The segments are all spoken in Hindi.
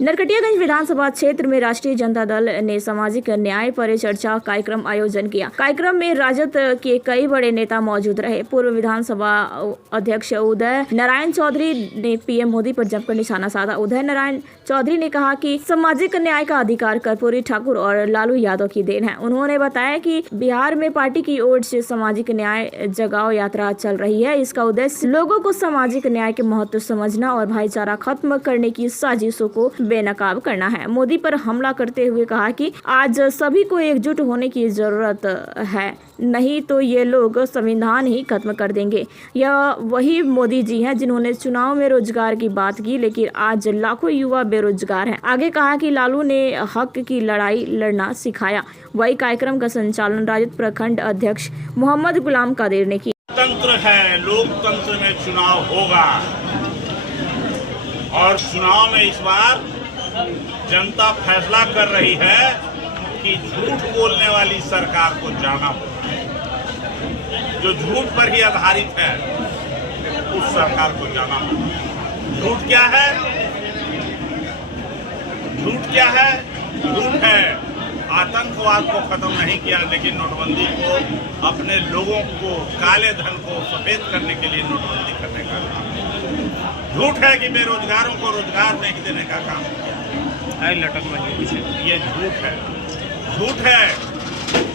नरकटियागंज विधानसभा क्षेत्र में राष्ट्रीय जनता दल ने सामाजिक न्याय पर चर्चा कार्यक्रम आयोजन किया। कार्यक्रम में राजद के कई बड़े नेता मौजूद रहे। पूर्व विधानसभा अध्यक्ष उदय नारायण चौधरी ने पीएम मोदी पर जमकर निशाना साधा। उदय नारायण चौधरी ने कहा कि सामाजिक न्याय का अधिकार कर्पूरी ठाकुर और लालू यादव की देन है। उन्होंने बताया कि बिहार में पार्टी की ओर से सामाजिक न्याय जगाओ यात्रा चल रही है। इसका उद्देश्य लोगों को सामाजिक न्याय के महत्व समझना और भाईचारा खत्म करने की साजिशों को बेनकाब करना है। मोदी पर हमला करते हुए कहा कि आज सभी को एकजुट होने की जरूरत है, नहीं तो ये लोग संविधान ही खत्म कर देंगे। यह वही मोदी जी हैं जिन्होंने चुनाव में रोजगार की बात की, लेकिन आज लाखों युवा बेरोजगार हैं। आगे कहा कि लालू ने हक की लड़ाई लड़ना सिखाया। वही कार्यक्रम का संचालन राजद प्रखंड अध्यक्ष मोहम्मद गुलाम कादिर ने किया। तंत्र है, लोकतंत्र में चुनाव होगा और चुनाव में इस बार जनता फैसला कर रही है कि झूठ बोलने वाली सरकार को जाना होगा। जो झूठ पर ही आधारित है उस सरकार को जाना होगा। झूठ क्या है? झूठ क्या है? झूठ है आतंकवाद को खत्म नहीं किया, लेकिन नोटबंदी को, अपने लोगों को, काले धन को सफेद करने के लिए नोटबंदी करने का काम। झूठ है कि बेरोजगारों को रोजगार नहीं देने का काम किया। ये झूठ है। झूठ है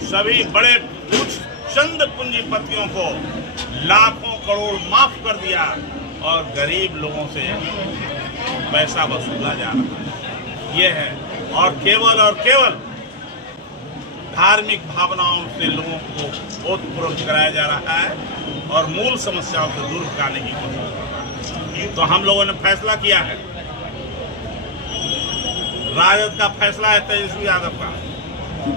सभी बड़े कुछ चंद पूंजीपतियों को लाखों करोड़ माफ कर दिया और गरीब लोगों से पैसा वसूला जा रहा है। ये है और केवल धार्मिक भावनाओं से लोगों को ओतप्रोत कराया जा रहा है और मूल समस्याओं को दूर करने की कोशिश कर रहा है। तो हम लोगों ने फैसला किया है, राजद का फैसला है तेजस्वी यादव का।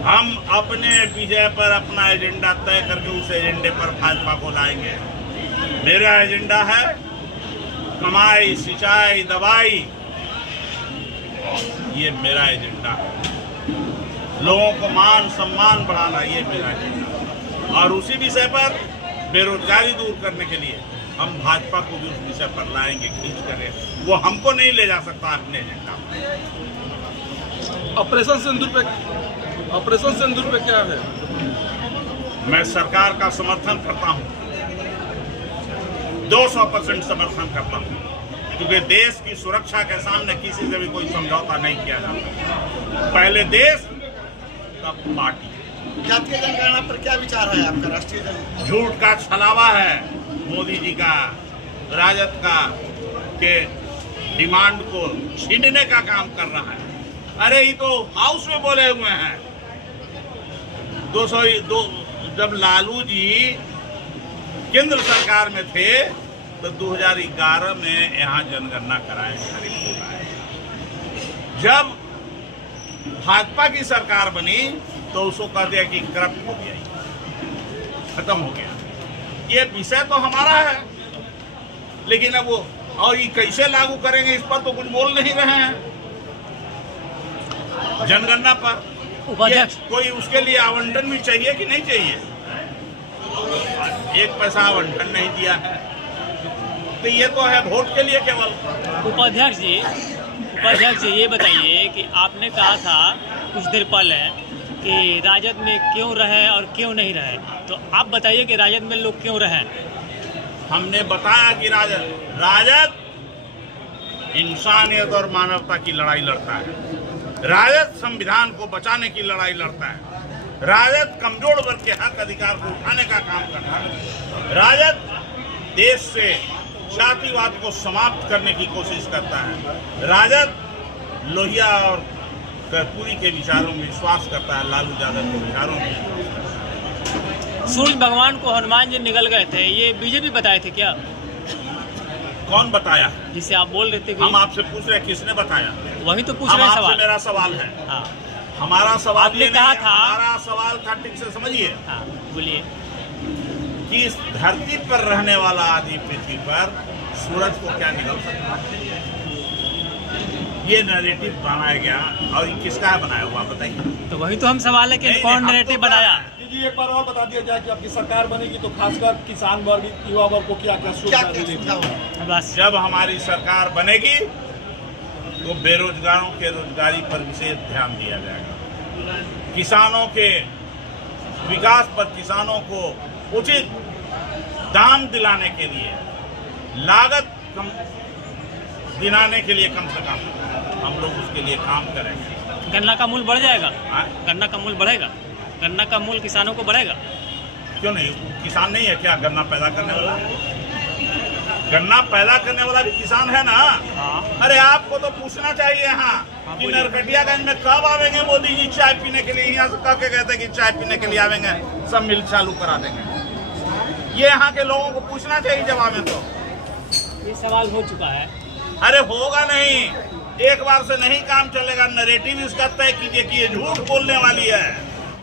हम अपने विजय पर अपना एजेंडा तय करके उस एजेंडे पर भाजपा को लाएंगे। मेरा एजेंडा है कमाई, सिंचाई, दवाई, ये मेरा एजेंडा है। लोगों को मान सम्मान बढ़ाना, ये मेरा एजेंडा। और उसी विषय पर बेरोजगारी दूर करने के लिए हम भाजपा को भी उस विषय पर लाएंगे, खींच कर। वो हमको नहीं ले जा सकता अपने एजेंडा पर। ऑपरेशन सिंदूर पे क्या है? मैं सरकार का समर्थन करता हूं, 200% समर्थन करता हूं, क्योंकि देश की सुरक्षा के सामने किसी से भी कोई समझौता नहीं किया जाता। पहले देश तब पार्टी। जातीय जनगणना पर क्या विचार है आपका? राष्ट्रीय जनगणना झूठ का छलावा है मोदी जी का, राजद का, के डिमांड को छीनने का काम कर रहा है। अरे ये तो हाउस में बोले हुए हैं। 202 जब लालू जी केंद्र सरकार में थे तो 2011 में यहाँ जनगणना कराए, रिपोर्ट आए। जब भाजपा की सरकार बनी तो उसको कह दिया कि करप्ट हो गया, खत्म हो गया। ये विषय तो हमारा है, लेकिन अब वो और ये कैसे लागू करेंगे इस पर तो कुछ बोल नहीं रहे हैं। जनगणना पर उपाध्यक्ष कोई उसके लिए आवंटन भी चाहिए कि नहीं चाहिए? एक पैसा आवंटन नहीं दिया है, तो ये तो है वोट के लिए केवल। उपाध्यक्ष जी ये बताइए कि आपने कहा था कुछ देर पहले कि राजद में क्यों रहे और क्यों नहीं रहे, तो आप बताइए कि राजद में लोग क्यों रहे? हमने बताया कि राजद इंसानियत और मानवता की लड़ाई लड़ता है। राजद संविधान को बचाने की लड़ाई लड़ता है। राजद कमजोर वर्ग के हक अधिकार को उठाने का काम करता है। राजद देश से जातिवाद को समाप्त करने की कोशिश करता है। राजद लोहिया और कर्पूरी के विचारों में विश्वास करता है, लालू यादव के विचारों में। सूर्य भगवान को हनुमान जी निकल गए थे, ये बीजेपी बताए थे क्या? कौन बताया? जिसे आप बोल रहे थे। हम आपसे पूछ रहे हैं किसने बताया? वही तो पूछ रहे हैं सवाल। मेरा सवाल है। हाँ। हमारा सवाल आपने कहा था, हमारा सवाल था, ठीक से समझिए। हाँ, बोलिए। कि इस धरती पर रहने वाला आदमी पृथ्वी पर सूरज को क्या निकल सकता है? ये नैरेटिव बनाया गया और ये किसका है बनाया हुआ बताइए? तो वही तो हम सवाल है कि कौन नैरेटिव बनाया? जी एक बार और बता दिया जाए कि आपकी सरकार बनेगी तो खासकर किसान वर्ग, युवा वर्ग को क्या क्या सुविधा मिलेगी? जब हमारी सरकार बनेगी तो बेरोजगारों के रोजगारी पर विशेष ध्यान दिया जाएगा। किसानों के विकास पर, किसानों को उचित दाम दिलाने के लिए, लागत कम दिलाने के लिए कम से कम हम लोग उसके लिए काम करेंगे। गन्ना का मूल्य बढ़ जाएगा? हाँ? गन्ना का मूल्य बढ़ेगा? गन्ना का मूल्य किसानों को बढ़ेगा? क्यों नहीं? किसान नहीं है क्या गन्ना पैदा करने वाला? गन्ना पैदा करने वाला भी किसान है ना। अरे आपको तो पूछना चाहिए यहाँ कि नरकटियागंज में कब आवेंगे मोदी जी चाय पीने के लिए? यहाँ से कह के कहते कि चाय पीने के लिए आवेंगे, सब मिल चालू करा देंगे। ये यहाँ के लोगों को पूछना चाहिए जब आवे तो। ये सवाल हो चुका है। अरे होगा नहीं, एक बार से नहीं काम चलेगा। नैरेटिव इसका तय कीजिए कि ये झूठ बोलने वाली है।